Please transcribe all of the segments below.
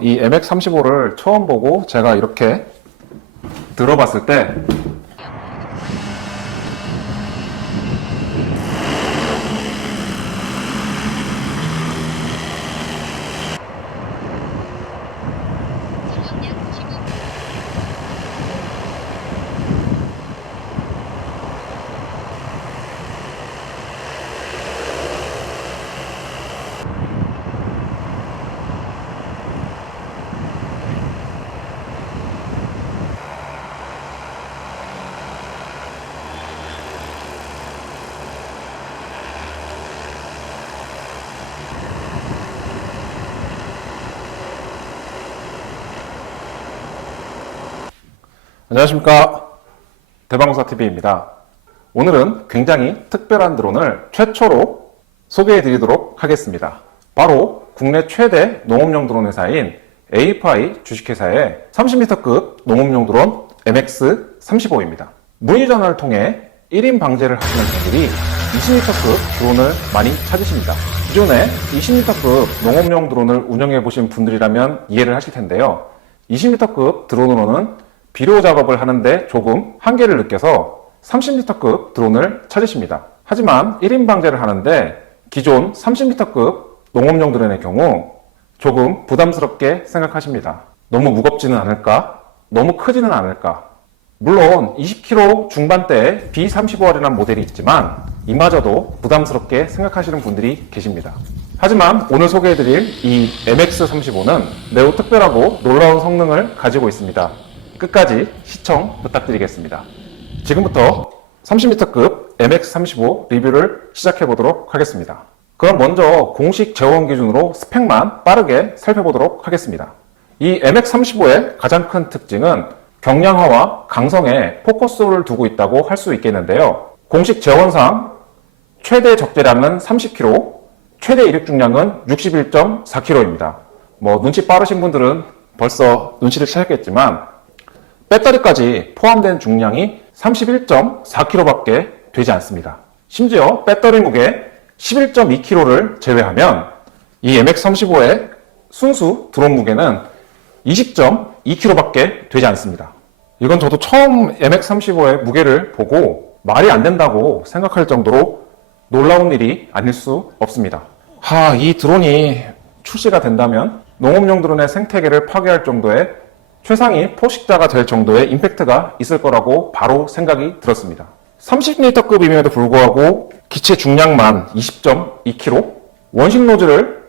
이 MX35를 처음 보고 제가 이렇게 들어봤을 때 안녕하십니까, 대방사TV입니다. 오늘은 굉장히 특별한 드론을 최초로 소개해 드리도록 하겠습니다. 바로 국내 최대 농업용 드론 회사인 AFI 주식회사의 30m급 농업용 드론 MX35입니다. 문의 전화를 통해 1인 방제를 하시는 분들이 20m급 드론을 많이 찾으십니다. 기존에 20m급 농업용 드론을 운영해 보신 분들이라면 이해를 하실 텐데요. 20m급 드론으로는 비료 작업을 하는데 조금 한계를 느껴서 30m급 드론을 찾으십니다. 하지만 1인 방제를 하는데 기존 30m급 농업용 드론의 경우 조금 부담스럽게 생각하십니다. 너무 무겁지는 않을까? 너무 크지는 않을까? 물론 20kg 중반대의 B35R이라는 모델이 있지만 이마저도 부담스럽게 생각하시는 분들이 계십니다. 하지만 오늘 소개해드릴 이 MX35는 매우 특별하고 놀라운 성능을 가지고 있습니다. 끝까지 시청 부탁드리겠습니다. 지금부터 30m급 MX35 리뷰를 시작해 보도록 하겠습니다. 그럼 먼저 공식 제원 기준으로 스펙만 빠르게 살펴보도록 하겠습니다. 이 MX35의 가장 큰 특징은 경량화와 강성에 포커스를 두고 있다고 할 수 있겠는데요. 공식 제원상 최대 적재량은 30kg, 최대 이륙 중량은 61.4kg입니다. 눈치 빠르신 분들은 벌써 눈치를 채셨겠지만 배터리까지 포함된 중량이 31.4kg밖에 되지 않습니다. 심지어 배터리 무게 11.2kg를 제외하면 이 MX35의 순수 드론 무게는 20.2kg밖에 되지 않습니다. 이건 저도 처음 MX35의 무게를 보고 말이 안 된다고 생각할 정도로 놀라운 일이 아닐 수 없습니다. 이 드론이 출시가 된다면 농업용 드론의 생태계를 파괴할 정도의 최상위 포식자가 될 정도의 임팩트가 있을 거라고 바로 생각이 들었습니다. 30L급임에도 불구하고 기체 중량만 20.2kg, 원식 노즐을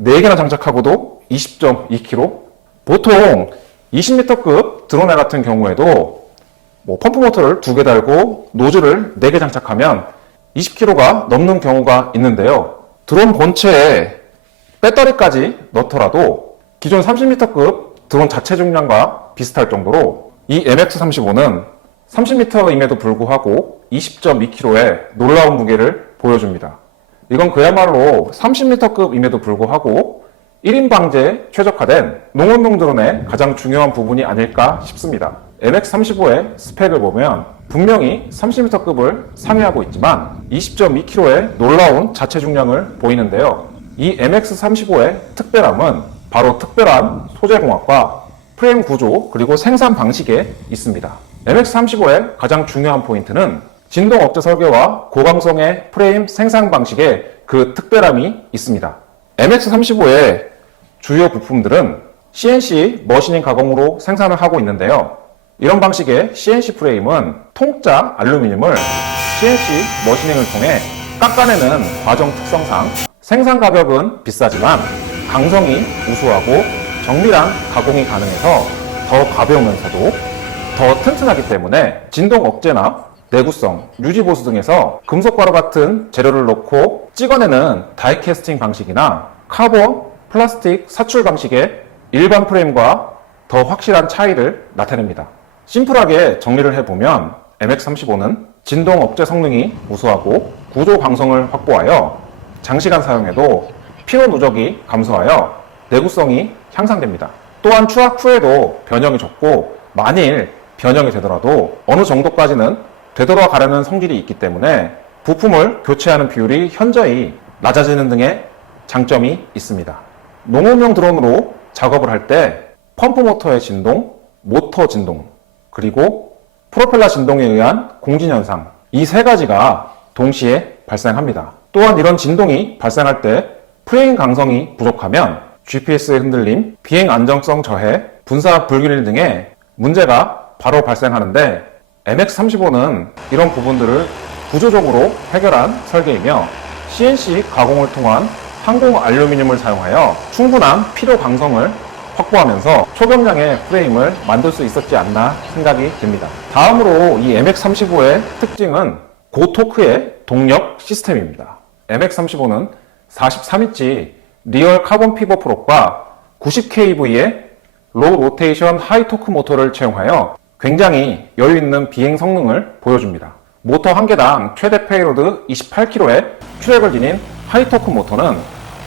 4개나 장착하고도 20.2kg, 보통 20m급 드론에 같은 경우에도 펌프 모터를 2개 달고 노즐을 4개 장착하면 20kg가 넘는 경우가 있는데요. 드론 본체에 배터리까지 넣더라도 기존 30m급 드론 자체 중량과 비슷할 정도로 이 MX35는 30m임에도 불구하고 20.2kg의 놀라운 무게를 보여줍니다. 이건 그야말로 30m급임에도 불구하고 1인 방제에 최적화된 농업용 드론의 가장 중요한 부분이 아닐까 싶습니다. MX35의 스펙을 보면 분명히 30m급을 상회하고 있지만 20.2kg의 놀라운 자체 중량을 보이는데요. 이 MX35의 특별함은 바로 특별한 소재 공학과 프레임 구조 그리고 생산 방식에 있습니다. MX35의 가장 중요한 포인트는 진동 억제 설계와 고강성의 프레임 생산 방식에 그 특별함이 있습니다. MX35의 주요 부품들은 CNC 머시닝 가공으로 생산을 하고 있는데요. 이런 방식의 CNC 프레임은 통짜 알루미늄을 CNC 머시닝을 통해 깎아내는 과정 특성상 생산 가격은 비싸지만 강성이 우수하고 정밀한 가공이 가능해서 더 가벼우면서도 더 튼튼하기 때문에 진동 억제나 내구성, 유지 보수 등에서 금속과로 같은 재료를 넣고 찍어내는 다이캐스팅 방식이나 카본, 플라스틱 사출 방식의 일반 프레임과 더 확실한 차이를 나타냅니다. 심플하게 정리를 해보면 MX35는 진동 억제 성능이 우수하고 구조 강성을 확보하여 장시간 사용해도 피로 누적이 감소하여 내구성이 향상됩니다. 또한 추락 후에도 변형이 적고 만일 변형이 되더라도 어느 정도까지는 되돌아가려는 성질이 있기 때문에 부품을 교체하는 비율이 현저히 낮아지는 등의 장점이 있습니다. 농업용 드론으로 작업을 할 때 펌프 모터의 진동, 모터 진동, 그리고 프로펠러 진동에 의한 공진 현상, 이 세 가지가 동시에 발생합니다. 또한 이런 진동이 발생할 때 프레임 강성이 부족하면 GPS의 흔들림, 비행 안정성 저해, 분사 불균일 등의 문제가 바로 발생하는데 MX-35는 이런 부분들을 구조적으로 해결한 설계이며 CNC 가공을 통한 항공 알루미늄을 사용하여 충분한 필요 강성을 확보하면서 초경량의 프레임을 만들 수 있었지 않나 생각이 듭니다. 다음으로 이 MX-35의 특징은 고토크의 동력 시스템입니다. MX-35는 43인치 리얼 카본 피버 프롭과 90kV의 로우 로테이션 하이 토크 모터를 채용하여 굉장히 여유있는 비행 성능을 보여줍니다. 모터 한 개당 최대 페이로드 28kg의 추력을 지닌 하이 토크 모터는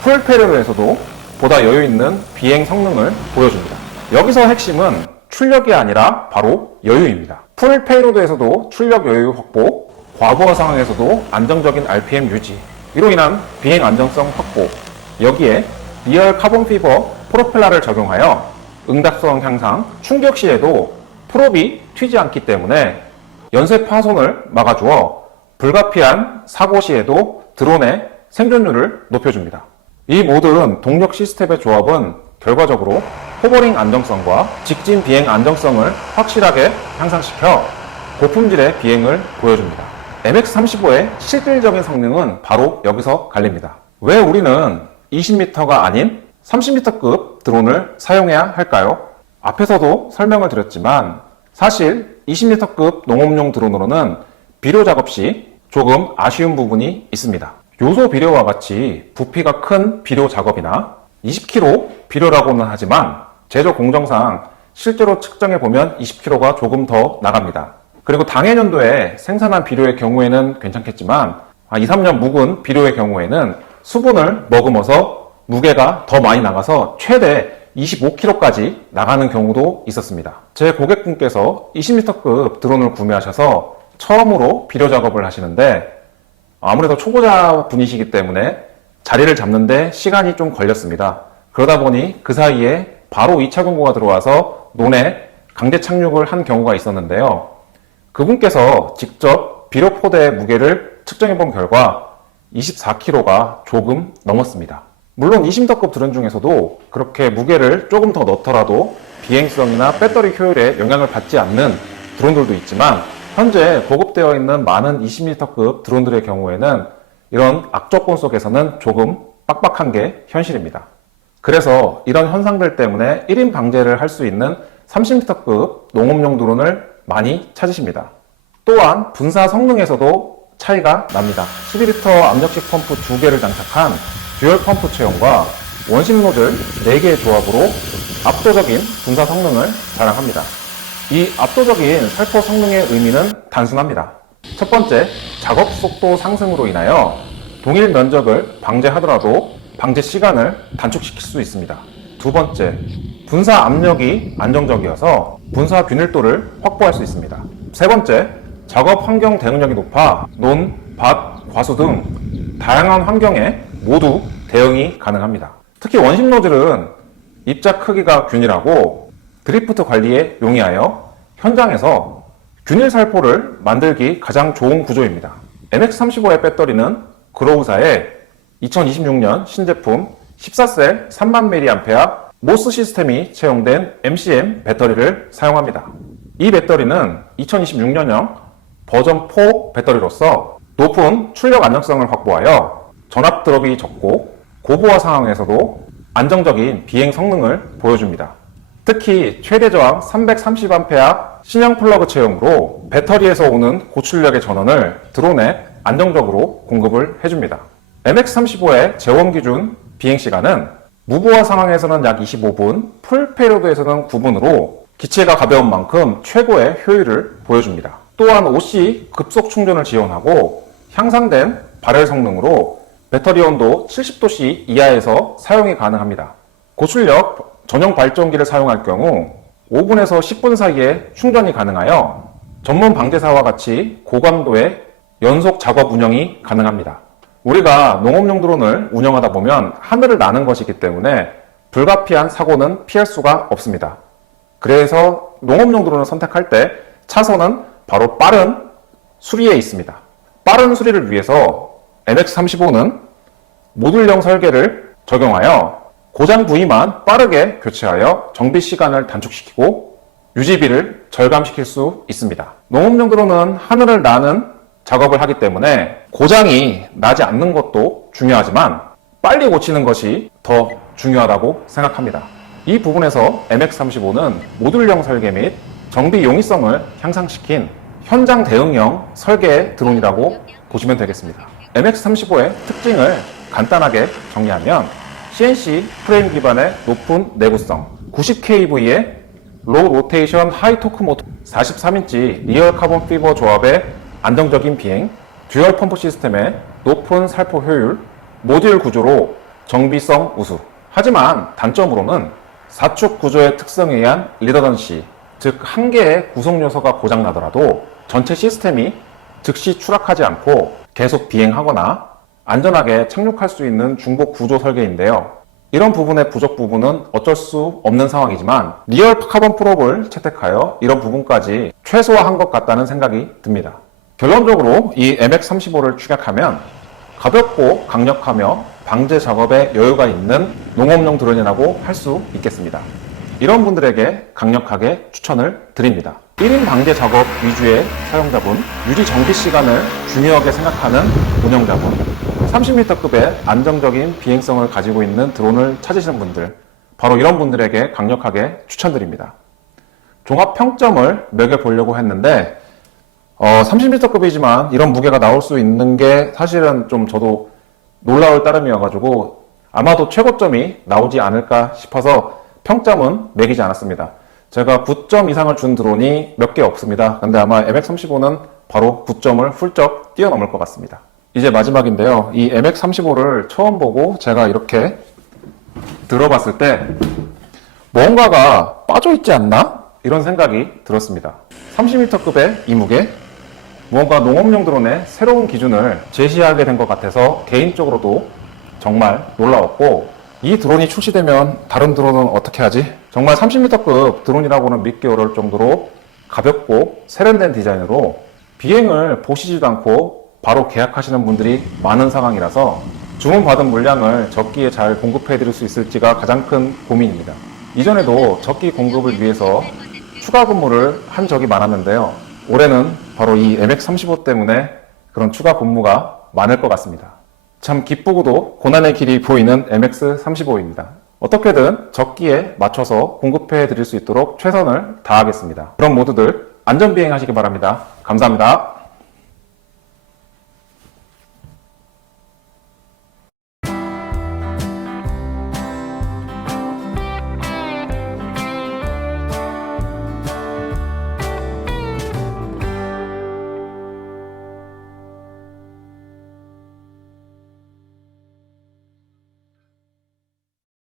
풀 페이로드에서도 보다 여유있는 비행 성능을 보여줍니다. 여기서 핵심은 출력이 아니라 바로 여유입니다. 풀 페이로드에서도 출력 여유 확보, 과부하 상황에서도 안정적인 RPM 유지, 이로 인한 비행 안정성 확보, 여기에 리얼 카본 피버 프로펠러를 적용하여 응답성 향상, 충격 시에도 프롭이 튀지 않기 때문에 연쇄 파손을 막아주어 불가피한 사고 시에도 드론의 생존율을 높여줍니다. 이 모든 동력 시스템의 조합은 결과적으로 호버링 안정성과 직진 비행 안정성을 확실하게 향상시켜 고품질의 비행을 보여줍니다. MX-35의 실질적인 성능은 바로 여기서 갈립니다. 왜 우리는 20m가 아닌 30m급 드론을 사용해야 할까요? 앞에서도 설명을 드렸지만 사실 20m급 농업용 드론으로는 비료 작업 시 조금 아쉬운 부분이 있습니다. 요소 비료와 같이 부피가 큰 비료 작업이나 20kg 비료라고는 하지만 제조 공정상 실제로 측정해보면 20kg가 조금 더 나갑니다. 그리고 당해년도에 생산한 비료의 경우에는 괜찮겠지만 2, 3년 묵은 비료의 경우에는 수분을 머금어서 무게가 더 많이 나가서 최대 25kg까지 나가는 경우도 있었습니다. 제 고객분께서 20m급 드론을 구매하셔서 처음으로 비료 작업을 하시는데 아무래도 초보자 분이시기 때문에 자리를 잡는데 시간이 좀 걸렸습니다. 그러다 보니 그 사이에 바로 2차 공고가 들어와서 논에 강제 착륙을 한 경우가 있었는데요. 그분께서 직접 비료 포대의 무게를 측정해 본 결과 24kg가 조금 넘었습니다. 물론 20m급 드론 중에서도 그렇게 무게를 조금 더 넣더라도 비행성이나 배터리 효율에 영향을 받지 않는 드론들도 있지만 현재 보급되어 있는 많은 20m급 드론들의 경우에는 이런 악조건 속에서는 조금 빡빡한 게 현실입니다. 그래서 이런 현상들 때문에 1인 방제를 할 수 있는 30m급 농업용 드론을 많이 찾으십니다. 또한 분사 성능에서도 차이가 납니다. 12리터 압력식 펌프 2개를 장착한 듀얼 펌프 체형과 원심 노즐 4개의 조합으로 압도적인 분사 성능을 자랑합니다. 이 압도적인 살포 성능의 의미는 단순합니다. 첫 번째, 작업 속도 상승으로 인하여 동일 면적을 방제하더라도 방제 시간을 단축시킬 수 있습니다. 두 번째, 분사 압력이 안정적이어서 분사 균일도를 확보할 수 있습니다. 세 번째, 작업 환경 대응력이 높아 논, 밭, 과수 등 다양한 환경에 모두 대응이 가능합니다. 특히 원심 노즐은 입자 크기가 균일하고 드리프트 관리에 용이하여 현장에서 균일 살포를 만들기 가장 좋은 구조입니다. MX-35의 배터리는 그로우사의 2026년 신제품 14셀 30,000mAh 모스 시스템이 채용된 MCM 배터리를 사용합니다. 이 배터리는 2026년형 버전 4 배터리로서 높은 출력 안정성을 확보하여 전압 드롭이 적고 고부하 상황에서도 안정적인 비행 성능을 보여줍니다. 특히 최대 저항 330A 신형 플러그 채용으로 배터리에서 오는 고출력의 전원을 드론에 안정적으로 공급을 해줍니다. MX-35의 재원 기준 비행시간은 무부하 상황에서는 약 25분, 풀 페이로드에서는 9분으로 기체가 가벼운 만큼 최고의 효율을 보여줍니다. 또한 OC 급속 충전을 지원하고 향상된 발열 성능으로 배터리 온도 70도씨 이하에서 사용이 가능합니다. 고출력 전용 발전기를 사용할 경우 5분에서 10분 사이에 충전이 가능하여 전문 방제사와 같이 고강도의 연속 작업 운영이 가능합니다. 우리가 농업용 드론을 운영하다 보면 하늘을 나는 것이기 때문에 불가피한 사고는 피할 수가 없습니다. 그래서 농업용 드론을 선택할 때 차선은 바로 빠른 수리에 있습니다. 빠른 수리를 위해서 MX35는 모듈형 설계를 적용하여 고장 부위만 빠르게 교체하여 정비 시간을 단축시키고 유지비를 절감시킬 수 있습니다. 농업용 드론은 하늘을 나는 작업을 하기 때문에 고장이 나지 않는 것도 중요하지만 빨리 고치는 것이 더 중요하다고 생각합니다. 이 부분에서 MX35는 모듈형 설계 및 정비 용이성을 향상시킨 현장 대응형 설계 드론이라고 보시면 되겠습니다. MX35의 특징을 간단하게 정리하면 CNC 프레임 기반의 높은 내구성, 90kV의 로우 로테이션 하이 토크 모터, 43인치 리얼 카본 피버 조합의 안정적인 비행, 듀얼 펌프 시스템의 높은 살포 효율, 모듈 구조로 정비성 우수. 하지만 단점으로는 4축 구조의 특성에 의한 리더던시, 즉 한 개의 구성 요소가 고장나더라도 전체 시스템이 즉시 추락하지 않고 계속 비행하거나 안전하게 착륙할 수 있는 중복 구조 설계인데요. 이런 부분의 부족 부분은 어쩔 수 없는 상황이지만 리얼 카본 프롭을 채택하여 이런 부분까지 최소화한 것 같다는 생각이 듭니다. 결론적으로 이 MX35를 축약하면 가볍고 강력하며 방제 작업에 여유가 있는 농업용 드론이라고 할 수 있겠습니다. 이런 분들에게 강력하게 추천을 드립니다. 1인 방제 작업 위주의 사용자분, 유지 정비 시간을 중요하게 생각하는 운영자분, 30m급의 안정적인 비행성을 가지고 있는 드론을 찾으시는 분들, 바로 이런 분들에게 강력하게 추천드립니다. 종합 평점을 매겨보려고 했는데 30m급이지만 이런 무게가 나올 수 있는 게 사실은 좀 저도 놀라울 따름이어가지고 아마도 최고점이 나오지 않을까 싶어서 평점은 매기지 않았습니다. 제가 9점 이상을 준 드론이 몇 개 없습니다. 근데 아마 MX35는 바로 9점을 훌쩍 뛰어넘을 것 같습니다. 이제 마지막인데요. 이 MX35를 처음 보고 제가 이렇게 들어봤을 때 뭔가가 빠져있지 않나? 이런 생각이 들었습니다. 30m급의 이 무게, 무언가 농업용 드론의 새로운 기준을 제시하게 된 것 같아서 개인적으로도 정말 놀라웠고, 이 드론이 출시되면 다른 드론은 어떻게 하지? 정말 30m급 드론이라고는 믿기 어려울 정도로 가볍고 세련된 디자인으로 비행을 보시지도 않고 바로 계약하시는 분들이 많은 상황이라서 주문받은 물량을 적기에 잘 공급해 드릴 수 있을지가 가장 큰 고민입니다. 이전에도 적기 공급을 위해서 추가 근무를 한 적이 많았는데요. 올해는 바로 이 MX35 때문에 그런 추가 근무가 많을 것 같습니다. 참 기쁘고도 고난의 길이 보이는 MX35입니다. 어떻게든 적기에 맞춰서 공급해 드릴 수 있도록 최선을 다하겠습니다. 그럼 모두들 안전비행 하시기 바랍니다. 감사합니다.